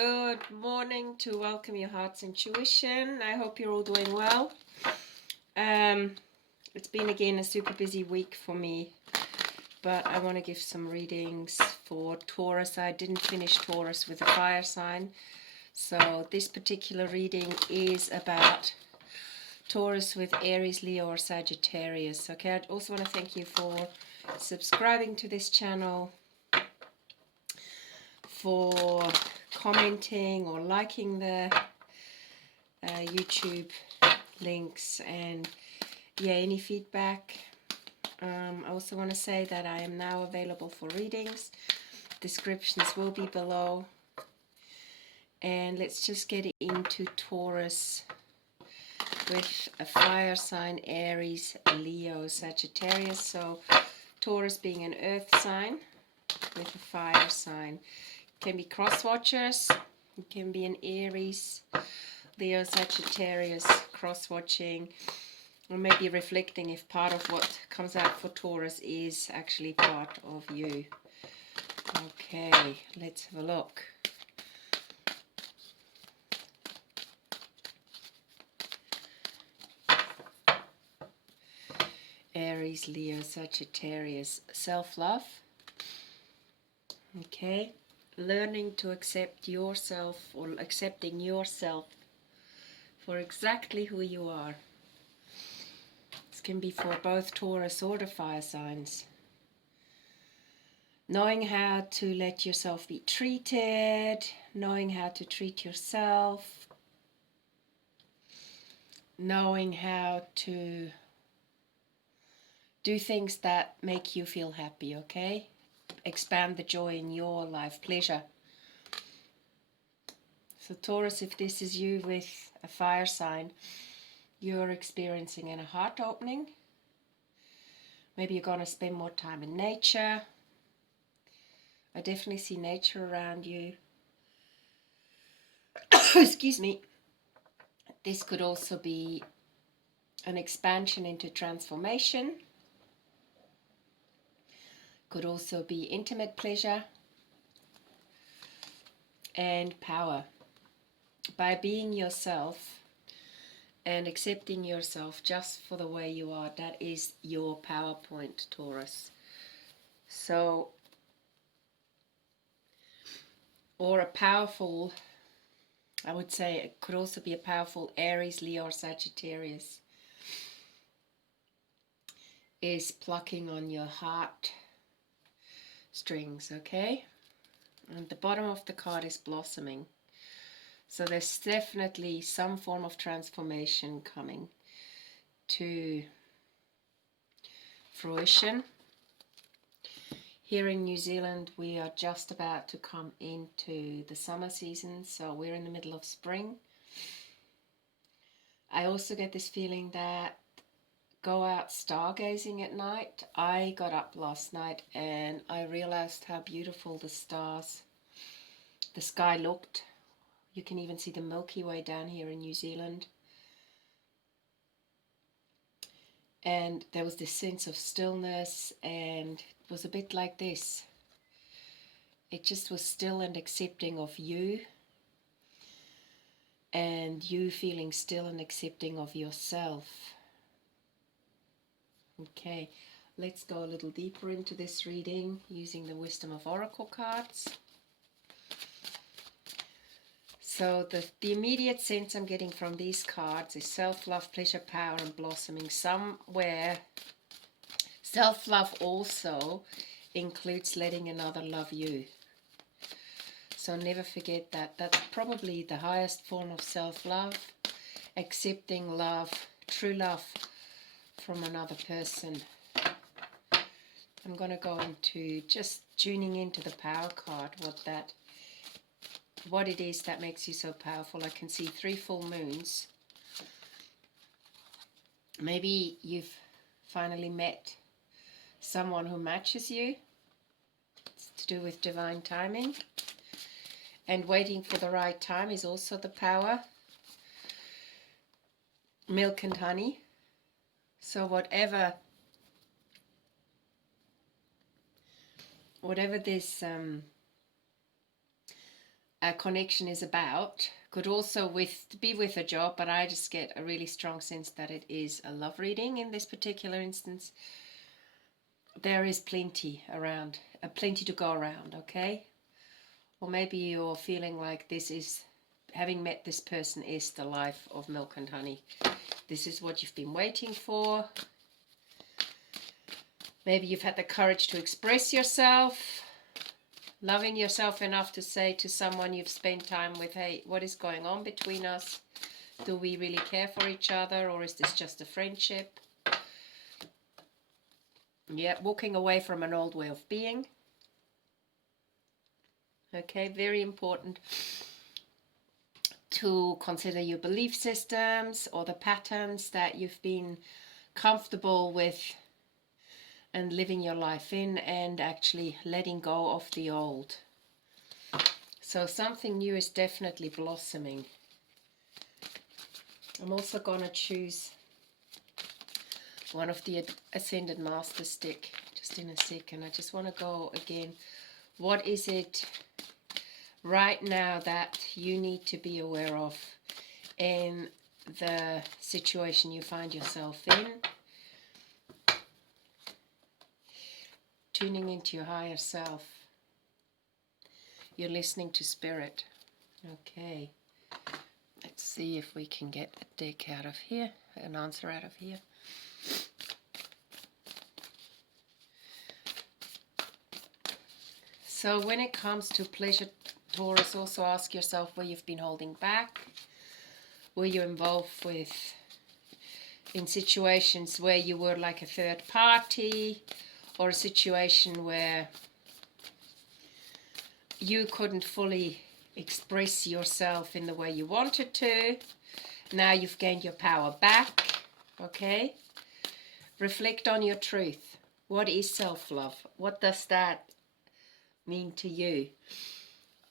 Good morning to welcome your heart's intuition. I hope you're all doing well. It's been again a super busy week for me, but I want to give some readings for Taurus. I didn't finish Taurus with a fire sign, so this particular reading is about Taurus with Aries, Leo or Sagittarius. Okay, I also want to thank you for subscribing to this channel, for commenting or liking the YouTube links, and yeah, any feedback. I also want to say that I am now available for readings. Descriptions will be below. And let's just get into Taurus with a fire sign, Aries, Leo, Sagittarius. So Taurus being an earth sign with a fire sign. Can be cross watchers, it can be an Aries, Leo, Sagittarius cross watching, or maybe reflecting if part of what comes out for Taurus is actually part of you. Okay, let's have a look. Aries, Leo, Sagittarius, self-love. Okay. Learning to accept yourself, or accepting yourself for exactly who you are. This can be for both Taurus or the fire signs. Knowing how to let yourself be treated, knowing how to treat yourself, knowing how to do things that make you feel happy, okay? Expand the joy in your life, pleasure. So Taurus, if this is you with a fire sign, you're experiencing a heart opening. Maybe you're going to spend more time in nature. I definitely see nature around you. Excuse me. This could also be an expansion into transformation. Could also be intimate pleasure and power. By being yourself and accepting yourself just for the way you are, that is your power point, Taurus. So, or a powerful, I would say it could also be a powerful Aries, Leo or Sagittarius, is plucking on your heart strings, okay? And the bottom of the card is blossoming. So there's definitely some form of transformation coming to fruition. Here in New Zealand, we are just about to come into the summer season, so we're in the middle of spring. I also get this feeling that go out stargazing at night. I got up last night and I realized how beautiful the sky looked. You can even see the Milky Way down here in New Zealand. And there was this sense of stillness, and it was a bit like this. It just was still and accepting of you, and you feeling still and accepting of yourself. Okay, let's go a little deeper into this reading using the Wisdom of Oracle cards. So the immediate sense I'm getting from these cards is self-love, pleasure, power, and blossoming. Somewhere, self-love also includes letting another love you. So never forget that. That's probably the highest form of self-love, accepting love, true love from another person. I'm going to go into just tuning into the power card, what it is that makes you so powerful. I can see 3 full moons. Maybe you've finally met someone who matches you. It's to do with divine timing. And waiting for the right time is also the power. Milk and honey. So whatever this a connection is about. Could also be with a job, but I just get a really strong sense that it is a love reading in this particular instance. There is plenty around, plenty to go around, okay? Or maybe you're feeling like this is, having met this person is the life of milk and honey. This is what you've been waiting for. Maybe you've had the courage to express yourself. Loving yourself enough to say to someone you've spent time with, hey, what is going on between us? Do we really care for each other, or is this just a friendship? Yeah, walking away from an old way of being. Okay, very important to consider your belief systems or the patterns that you've been comfortable with and living your life in, and actually letting go of the old. So something new is definitely blossoming. I'm also going to choose one of the Ascended Master stick just in a second. I just want to go again. What is it right now that you need to be aware of in the situation you find yourself in? Tuning into your higher self. You're listening to spirit. Okay. Let's see if we can get a deck out of here, an answer out of here. So when it comes to pleasure, Taurus, also ask yourself where you've been holding back. Were you involved in situations where you were like a third party, or a situation where you couldn't fully express yourself in the way you wanted to? Now you've gained your power back, okay? Reflect on your truth. What is self-love? What does that mean to you?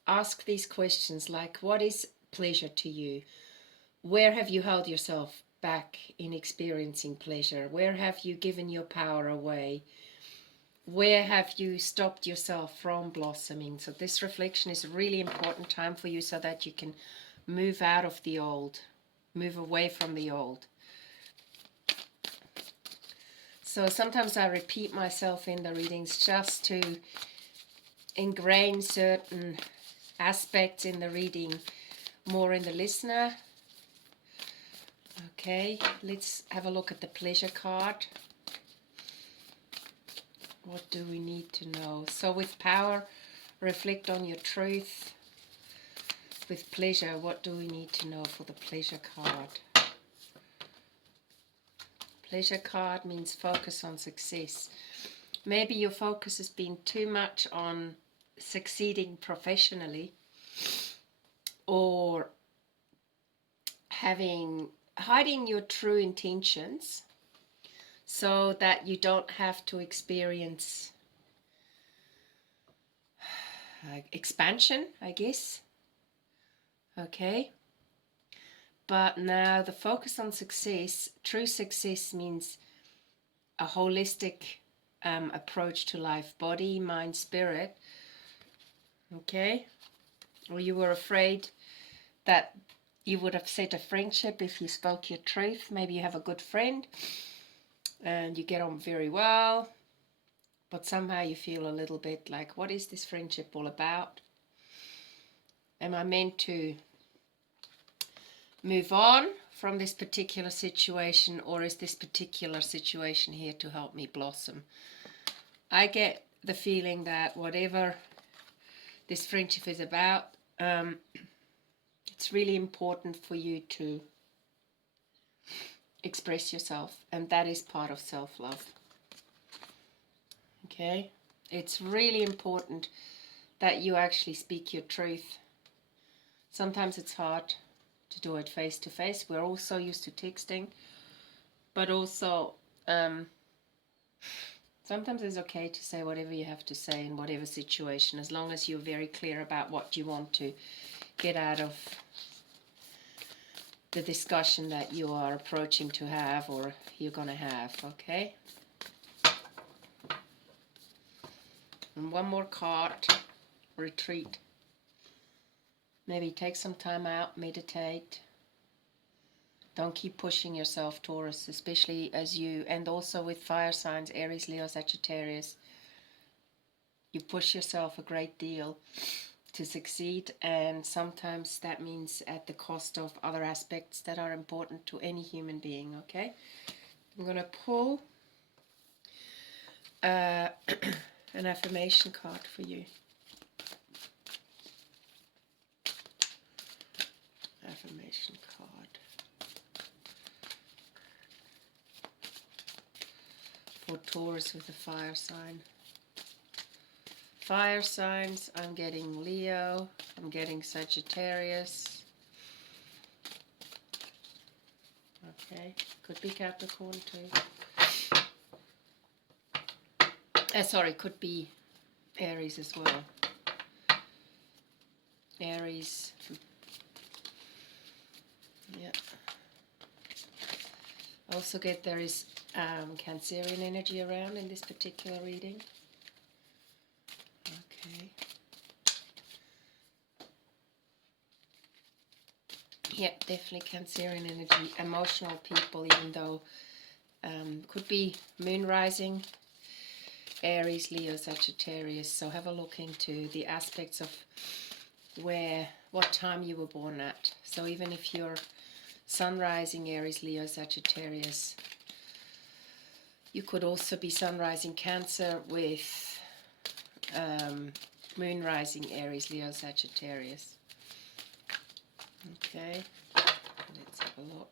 Ask these questions like, what is pleasure to you? Where have you held yourself back in experiencing pleasure? Where have you given your power away? Where have you stopped yourself from blossoming? So this reflection is a really important time for you so that you can move out of the old, move away from the old. So sometimes I repeat myself in the readings just to ingrain certain aspects in the reading more in the listener. Okay, let's have a look at the pleasure card. What do we need to know? So with power, reflect on your truth. With pleasure, what do we need to know for the pleasure card? Pleasure card means focus on success. Maybe your focus has been too much on succeeding professionally, or hiding your true intentions, so that you don't have to experience expansion, I guess. Okay. But now the focus on success, true success means a holistic approach to life, body, mind, spirit. Okay. Or you were afraid that you would have set a friendship if you spoke your truth. Maybe you have a good friend and you get on very well, but somehow you feel a little bit like, what is this friendship all about? Am I meant to move on from this particular situation, or is this particular situation here to help me blossom? I get the feeling that whatever this friendship is about, it's really important for you to express yourself, and that is part of self-love. Okay, it's really important that you actually speak your truth. Sometimes it's hard to do it face to face. We're all so used to texting, but also sometimes it's okay to say whatever you have to say in whatever situation, as long as you're very clear about what you want to get out of the discussion that you are approaching to have, or you're going to have, okay? And one more card, retreat. Maybe take some time out, meditate. Don't keep pushing yourself, Taurus, especially as you, and also with fire signs, Aries, Leo, Sagittarius. You push yourself a great deal to succeed, and sometimes that means at the cost of other aspects that are important to any human being, okay? I'm going to pull an affirmation card for you. Affirmation card for Taurus with a fire sign. Fire signs, I'm getting Leo, I'm getting Sagittarius. Okay, could be Capricorn too. Sorry, could be Aries as well. Aries. Yeah. I also get there is Cancerian energy around in this particular reading. Okay. Yeah, definitely Cancerian energy. Emotional people, even though could be moon rising, Aries, Leo, Sagittarius. So have a look into the aspects of what time you were born at. So even if you're sun rising, Aries, Leo, Sagittarius, you could also be sun rising Cancer with moon rising Aries, Leo, Sagittarius. Okay, let's have a look.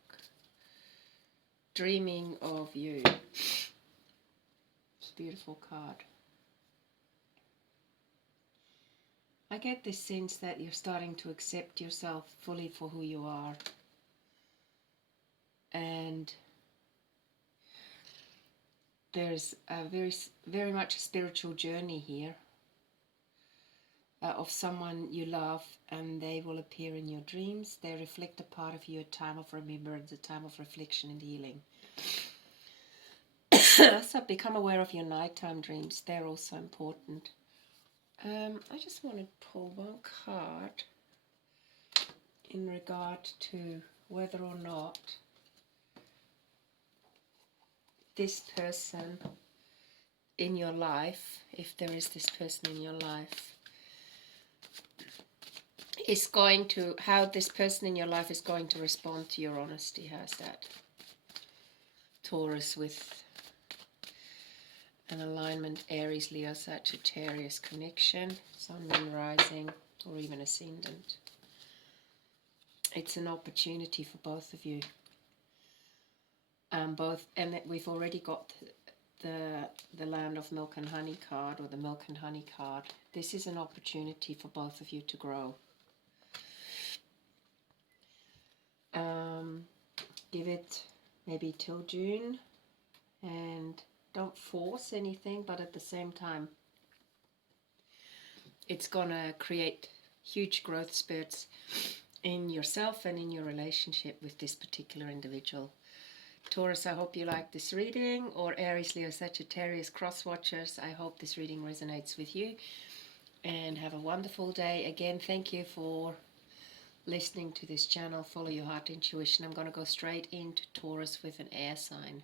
Dreaming of you. It's a beautiful card. I get this sense that you're starting to accept yourself fully for who you are. And there's a very much a spiritual journey here of someone you love, and they will appear in your dreams. They reflect a part of you, a time of remembrance, a time of reflection and healing. So become aware of your nighttime dreams. They're also important. I just want to pull one card in regard to whether or not this person in your life, if there is this person in your life, is going to, how this person in your life is going to respond to your honesty. How's that? Taurus with an alignment, Aries, Leo, Sagittarius connection, Sun, Moon, Rising, or even Ascendant. It's an opportunity for both of you. And we've already got the Land of Milk and Honey card, or the Milk and Honey card. This is an opportunity for both of you to grow. Give it maybe till June, and don't force anything, but at the same time, it's gonna create huge growth spurts in yourself and in your relationship with this particular individual. Taurus, I hope you like this reading, or Aries, Leo, Sagittarius cross watchers, I hope this reading resonates with you, and have a wonderful day. Again, thank you for listening to this channel. Follow your heart intuition. I'm going to go straight into Taurus with an air sign.